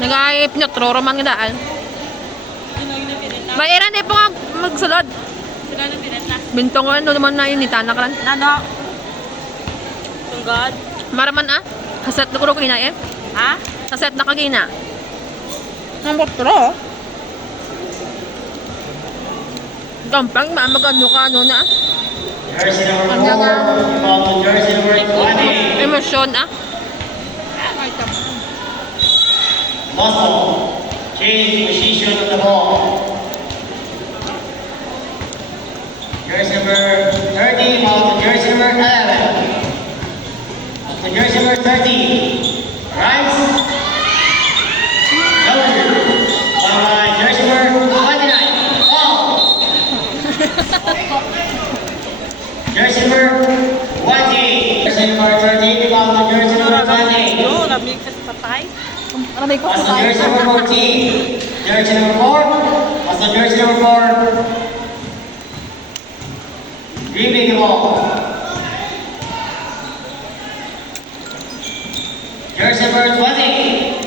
Nag-aipinot, roroman nga daan. Bayaran eh po nga magsulod. Sila na pinata. Bintong ko, ano naman na yun, itana ka lang. Nano? Tunggad? Maraman ah. Kaset na kuro kina eh. Ha? Kaset na kagina. Ang botro? Gampang, maamagano ka, ano na ah. Jersey number Ang ganga. 4, involved with jersey number 20. Emosyon ah. Muscle. Change position of the ball. Jersey number 30, involved with jersey number 11. Up to jersey number 30. Right. Double. Followed by jersey number 29. Ball. Jersey number 20. Jersey number 13, involved with jersey number 20. Yo, lamig ka sa patay. Aramay ko Muscle sa jersey number 14. Jersey number 4. Muscle jersey number 4. Dribbling the ball. Jersey number 20.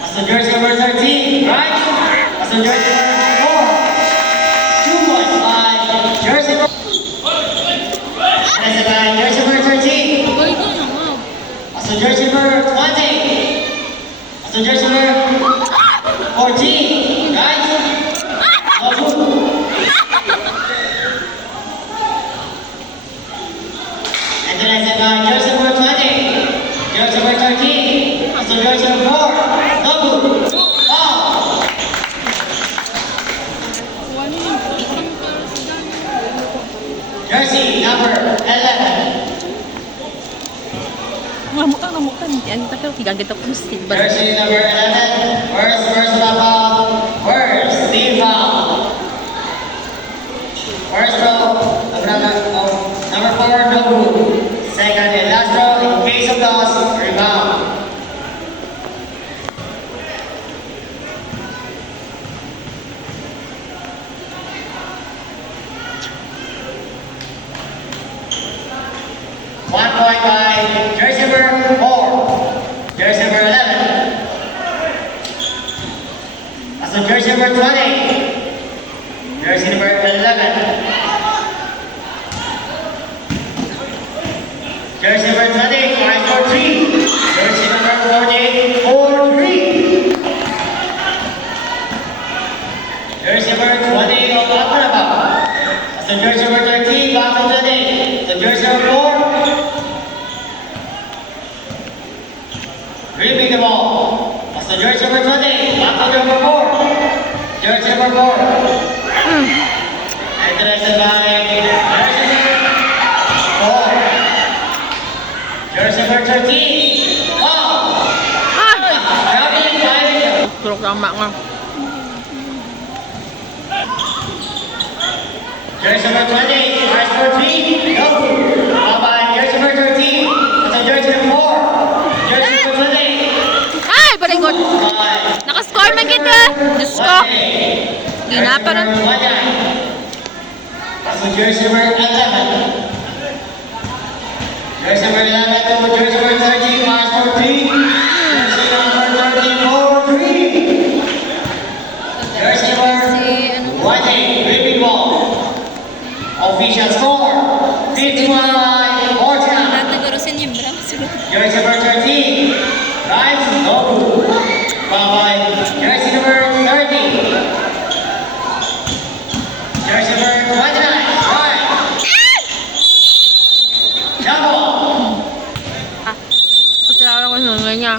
Muscle jersey number 13. Right. Muscle jersey number 4. 2 points by jersey number. That's by jersey number 13. Muscle jersey number 20. So jersey number 14, right? And then I said jersey number 20, jersey number 13, so jersey number 4, double, ball. Jersey number 11. Ngamukan. Yan, tapi gagawin ko steel ba? Jersey number 11, first personal foul, first team foul. First row, number 4, no good. Second and last row, in case of loss, rebound. One point by jersey number 4, jersey number 11. That's a jersey number 20, jersey number 11. Jersey number 20, 5 for 3. Jersey number 48, 4 3. Jersey number 20, no about. That's a jersey number 13, back to 20. The jersey number 4. Dribbling the ball. That's the jersey number 20. Back to number 4. Jersey number 4. Interested by jersey number 4. Jersey number 13. Ball. Grabbing by Turok lang nga. jersey number 20. First for 3. No. Ball by jersey number 13. That's the jersey number 4. Jersey number 20. Ay, very good. Nakascore man kita. Diyos ko. Gina pa rin. That's the jersey number 11. Jersey number 11 to jersey number 13, pass for 3. Jersey number 13 for 3. Jersey number 20, dribbling ball. Official score, 51 Portugal. Jersey number 13, right, no good. Bye-bye. Jersey number 30. Jersey number 29, right. Double. Kasi ko nung nga.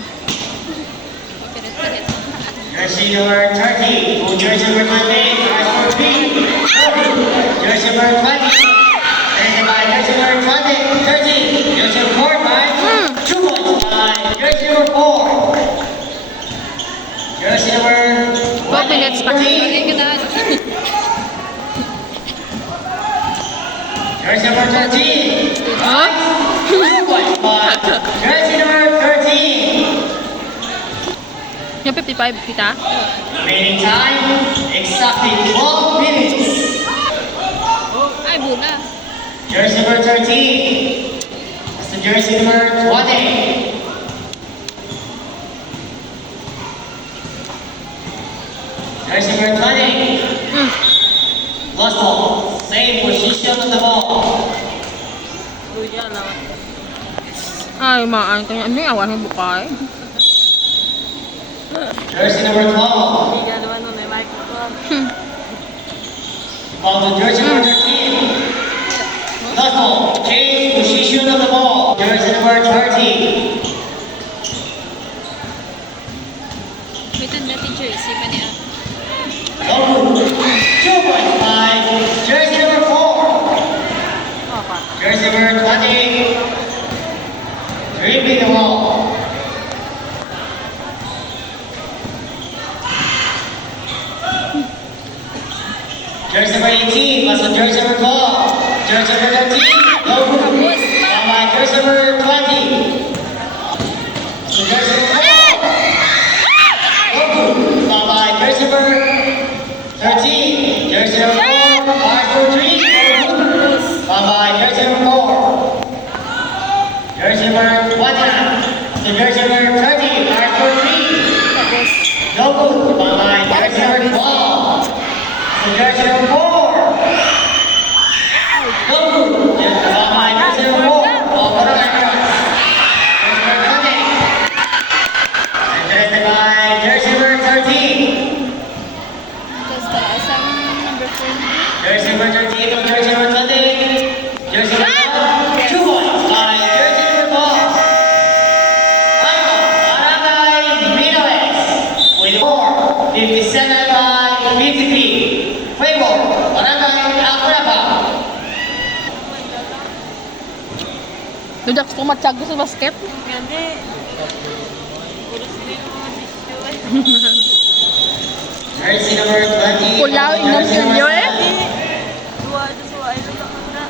Jersey number 30, to jersey number 20, pass for 3. Jersey number 20. And by jersey number 20, 30. Jersey number 4 by 2 points by jersey number 4. Jersey number 12 minutes pa. 14. Jersey number 13. Huh? 2 points by jersey number 13. Yung 55 kita. Remaining time, exactly 12 minutes. Ay, buna. Jersey number 13. That's the jersey number 20. last ball. Same position of the ball. Luya na. Ay, maan kanya. Ano yung awan ng bukay? Jersey number 12. Hindi ka naman nun, may microphone. Ball to jersey number 13. Last ball. Change position of the ball. Jersey number 30. Wait, natin jersey pa niya. Lobu. 2.5. Jersey number 4. Jersey number 20. Dribbling the ball. Jersey number 18, pass on jersey number 12. Jersey number 13, Lobu. Foul by jersey number 20. So jersey number 4. Lobu. Foul by jersey number 13. Jersey number 4, pass for 3. Lobu. Foul by jersey number 4. Jersey number 29. So jersey number 30, pass for 3. Lobu. Foul by jersey number 12. So jersey number 4. Lobu. Foul by jersey number 4. Ball for the Lakers. Jersey number 20. And jersey by jersey number 13. Tapos taas ang number 4. Jersey number 13 to jersey number 20. Jersey number 12. 2 points by jersey number 12. Ano, Barangay Minoes. With 4. 57 by 53. Favor, Barangay Akurapa. Dudak ko matiyag sa basket. Hindi. Puros din yung mga tissue eh. Jersey number 20. Pulaw, inom Jersey number yun eh. 7. Dua, dua, ay lang na.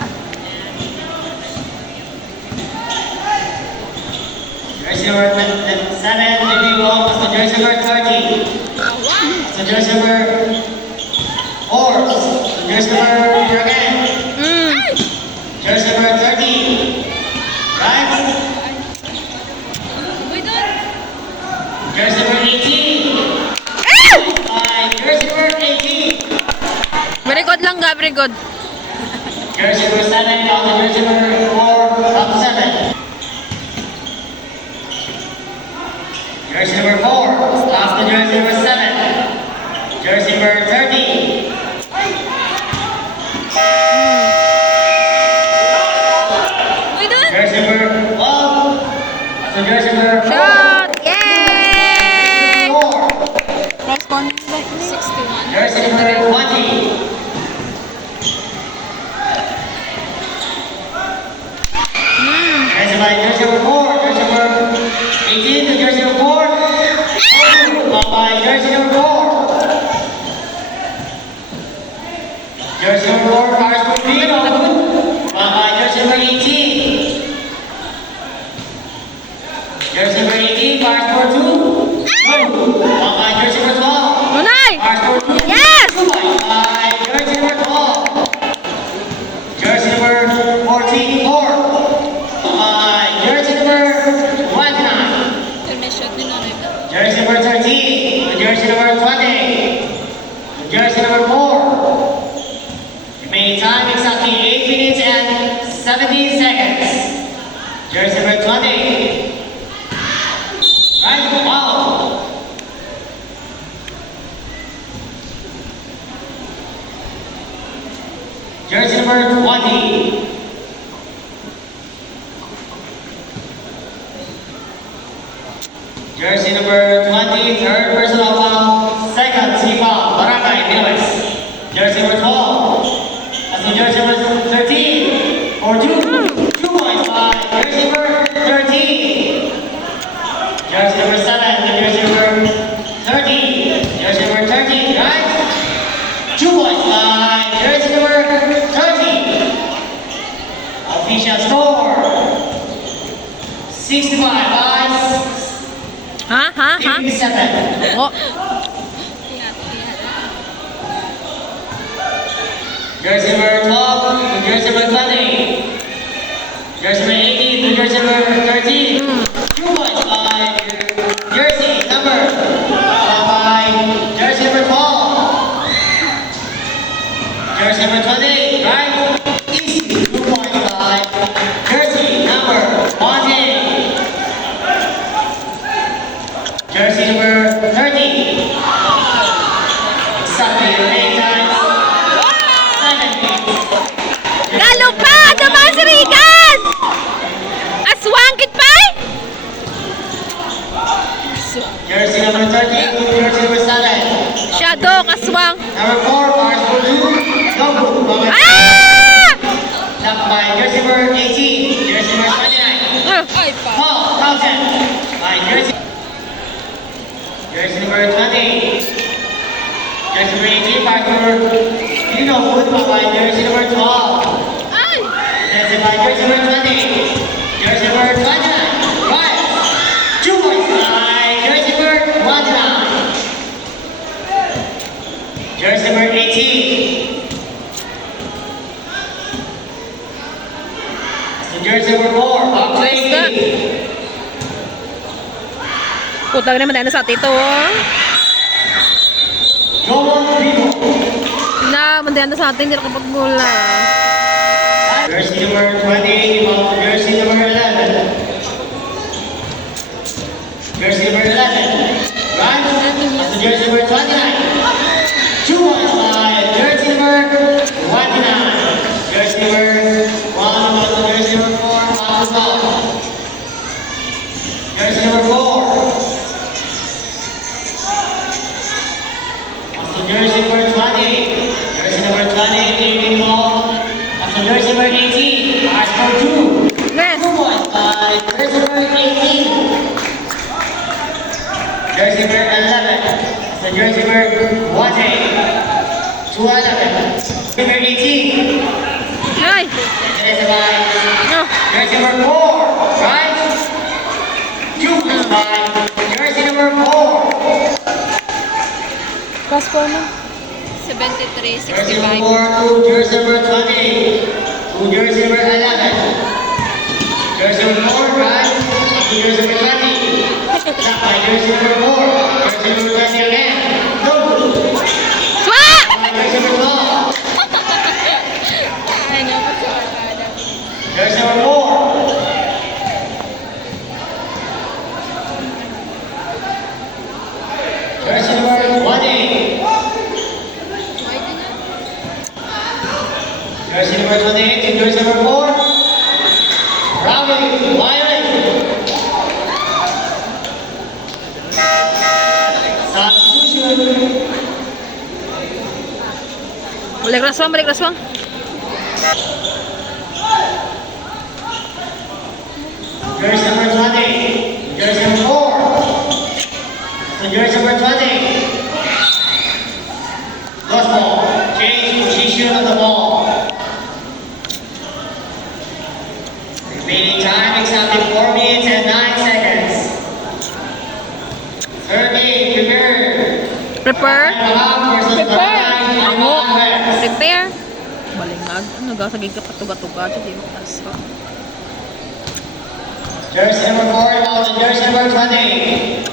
Jersey number 7, Living Wall, so jersey number 30. So jersey number 4, so jersey number again. Jersey number 30. Right? Uy, doon. Jersey number 18. Jersey number 18. Very good lang ga, very good. Jersey number 7, down to jersey number 4, up 7. Jersey number 4, off to jersey number 7. Jersey number 30. Uy, doon. Jersey number 12. Off to jersey number 4. Shot! Yay! 4. Press con. 61. Jersey number 20. Jersey by jersey number 4. Jersey number 18 to jersey number 4. Foul by jersey number 4. Jersey number 4 fires for 3. Foul by jersey number 18. Jersey number 18 fires for 2. Foul by jersey number 12. Nunay! Fires for 2. Yes! 2 points by jersey number 12. Jersey number 14, 4. Jersey number 29. Yun, may shot din ano ito. Jersey number 13. Jersey number 20. Jersey number 4. Remaining time exactly 8 minutes and 17 seconds. Jersey number 20. Right, foul. Jersey number 20. Jersey number 20, third personal foul, second team foul, Barangay Minoes. Jersey number 12. That's the jersey number 13. For 2 points by jersey number 13. Jersey number 7 to jersey number 13. Jersey number 13, right? 2 points by jersey number 13. Official score. 65 by Ha? Ha? Ha? 57. Oh. Jersey number 12 to jersey number 20. Jersey number 18 to jersey number 13. 2 points by jersey number by jersey number 12. Jersey number Jersey number 30. Exactly, remaining time. 7 minutes. Galo pa! Dumaan si Regan! Aswang kit pa! Jersey number 13, jersey number 7. Shadow, kaswang. Number 4, Mars for 2. No good. Ah! Left by jersey number 18, jersey number 29. Ay, pa. Paul Townsend by jersey. Jersey number 20. Jersey number 18, Mars for Dino Wood by jersey number 12. Ay! Jersey by jersey number 20. Jersey number 29. Right. 2 points by jersey number 29. Jersey number 18. So jersey number 4, Bob Lacey. Putang na madana sa tito. Oh. Joel Vivo. Na, madana sa atin, hindi na kapag mula. Jersey number 20, Bob jersey number 11. Jersey number 11. Right. So jersey number 29. 2-1 by jersey number 29. Jersey number 1, also jersey number 4, Marcus Ball. Jersey number 4. Also jersey number 20. Jersey number 20, David Ball. Also jersey number 18, Arsenal 2. Yes. 2-1 by jersey number 18. Jersey number 11. So jersey number 1-8. 2-11. Number 18. Ay! Jersey by No. jersey number 4. Right? 2 points by jersey number 4. Pasko na. 73, Jersey 65. number 4 to jersey number 20. To jersey number 11. Jersey number 4, right? To jersey number 20. Left by jersey number 4. Jersey number 20 again. No good. Swa! Jersey number 12. Ay, naku, sa barkada. Jersey number 4. Jersey number 20. White na. Jersey number 28 to jersey number 4. Robbie Wiley. Substitution. Balik raswang, balik raswang. Jersey number 20. Jersey number 4. So jersey number 20. Lost ball. Change position of the ball. Remaining time exactly 4 minutes and 9 seconds. Third game, prepare. Prepare. Ako. Prepare. Balingag. Ano ga? Sagig ka patuga-tuga. Di mo kaso. Jersey number 4, now the jersey number 20.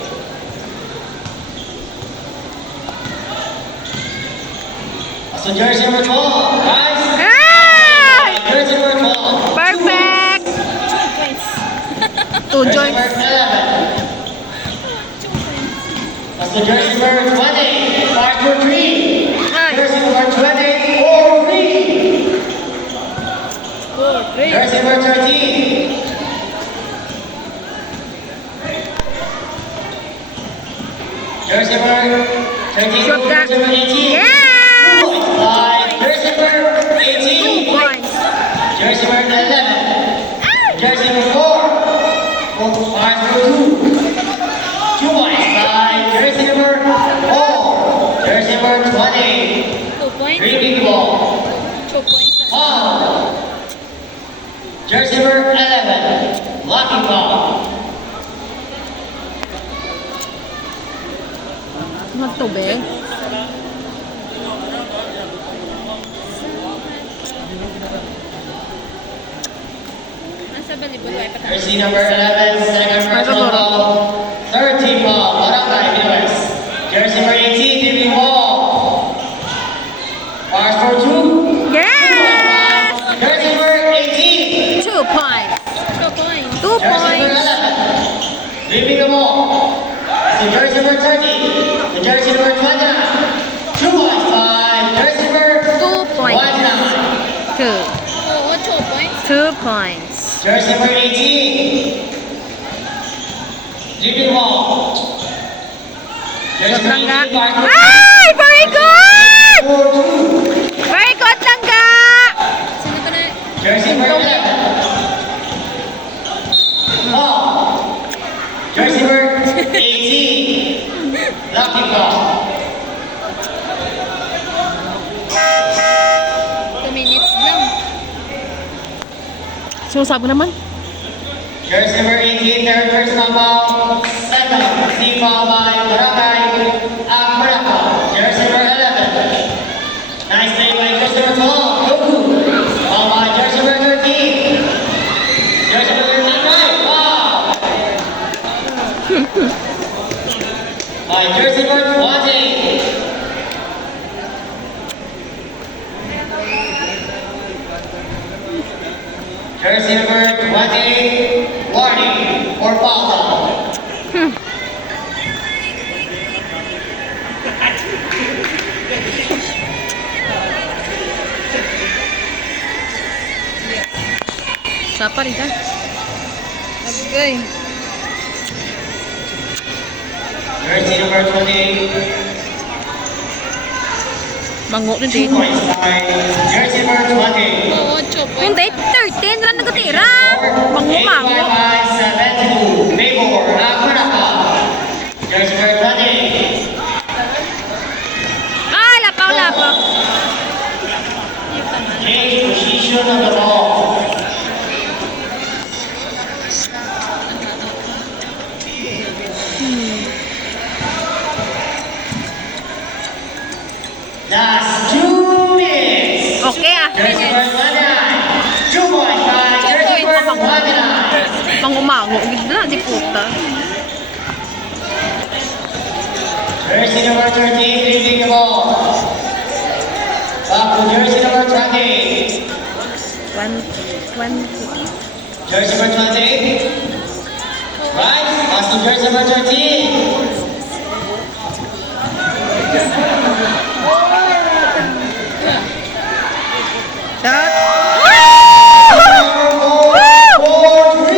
So jersey number 12, guys. Ah! Jersey number 12. Perfect! 2 Jersey joints. number 11. That's the jersey number 20, 5 for 3. Ay. Jersey number 20, 4 3. Jersey number 13. Jersey number 13, Shot that. jersey number 18. Yes! 2 points by jersey number 2 18. points. Jersey number 11. Jersey number 4. 5 for 2. 2 points by jersey number 4. Jersey number 20. 2 points. Drinking ball. 2 points. Ball. Jersey number 11. Locking ball. Magtubig. Nasa balibol, ay patay. Jersey number 11. Second personal ball. 13 ball. Barangay Viewers. Jersey number 18. Drinking ball. Bars for 2. Yes! Jersey number 18. 2 points. 2 points. 2 Jersey number points. 11. Leaving the ball. to jersey number 30. To jersey number 29. 2 points by jersey number 2 points. 29. 2. Oh, 2 points. 2 points. Jersey number 18. Dribbling ball. Jersey number Langga. 18. Mark Ay! Very good! 4-2. Very good, Langga! Sino ka na? Jersey number 11. Ball. Jersey number 18. Lucky ball. 2 minutes lang. Sinasabi naman. Jersey number 18, third personal ball. Second, team ball by Barangay Akbaraka. Jersey number 11. Nice play by jersey number 12. Goku. Ball by jersey number 13. Jersey number 13, right. Wow. By jersey number 20. Jersey number 20, warning for foul foul. Siapa rin dyan? Okay. Jersey number 20, Bango rin 2 din. points by jersey number 20. Oo, 8 points. Hindi, 13 lang nagatira. Bango-mango. 85 by 72, Maybor Akbaraka. Jersey number 20. Ah, lapaw. Change position of the ball. Last 2 minutes. Okay ah. Jersey number 29. 2 points by jersey number 29. Bango-mango. Gila, di puta. Jersey number 13, leading the ball. Back to jersey number 20. 20. Jersey number 20. Right, pass to jersey number 13. Shot. Number 4-3.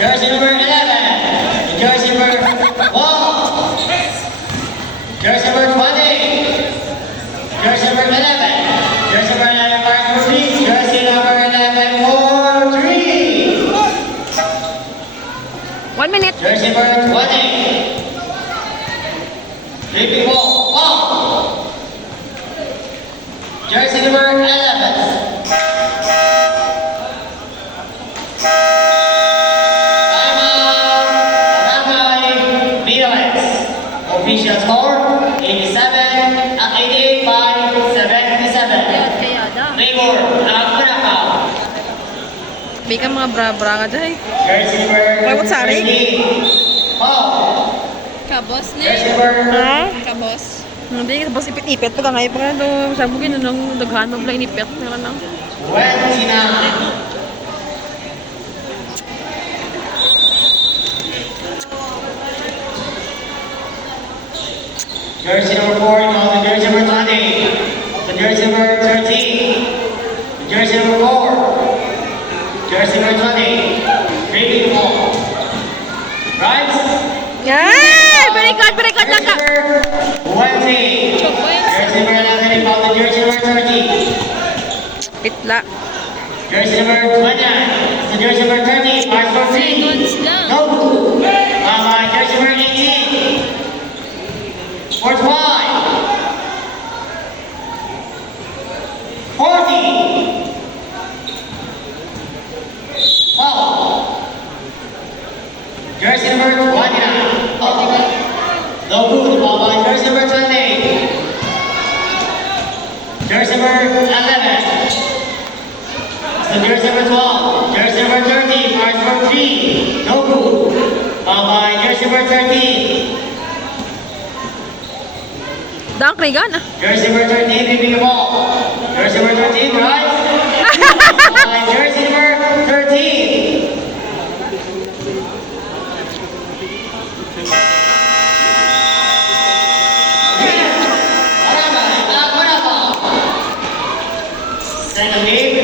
Jersey number 11. Jersey number 1. Jersey number 20. Jersey number 11. Jersey number 11, Mark Ruiz. Jersey number 11, 4-3. 1 minute. Jersey number 20. Dribbling ball. Ball. Jersey number 11. Timeout. Barangay Middles. Official score 88 by 77. Kaya da. Maybor Akbaraka. May ka mga bra-bra nga dyan. Jersey number Why, what's that, eh? 13. Ball. Kabos na. Jersey number Ha? Kabos. Hindi, tapos ipit-ipit pa ka ngayon. Pag ano, sabi mo ginanong daghan mo lang inipit. Meron lang. 29. Jersey number 4, now the jersey number 20. The jersey number 13. The jersey number 4. Jersey number 20. Dribbling ball. Right? Yay! Very good lang ka. Jersey number 20. 2 points. Jersey number 11, now the jersey number 30. Pitla. Jersey number 29. The jersey number 30. Mark 14. Seconds lang. No. Jersey number 18. For 5. 40. Foul. Jersey number 29. No good. Foul by jersey number 20. Jersey number 11. So jersey number 12. Jersey number 13. Mark for 3. No good. Foul by jersey number 13. Dunk may gana. Jersey number 13, leaving the ball. Jersey number 13, right? Jersey number 13. Second game,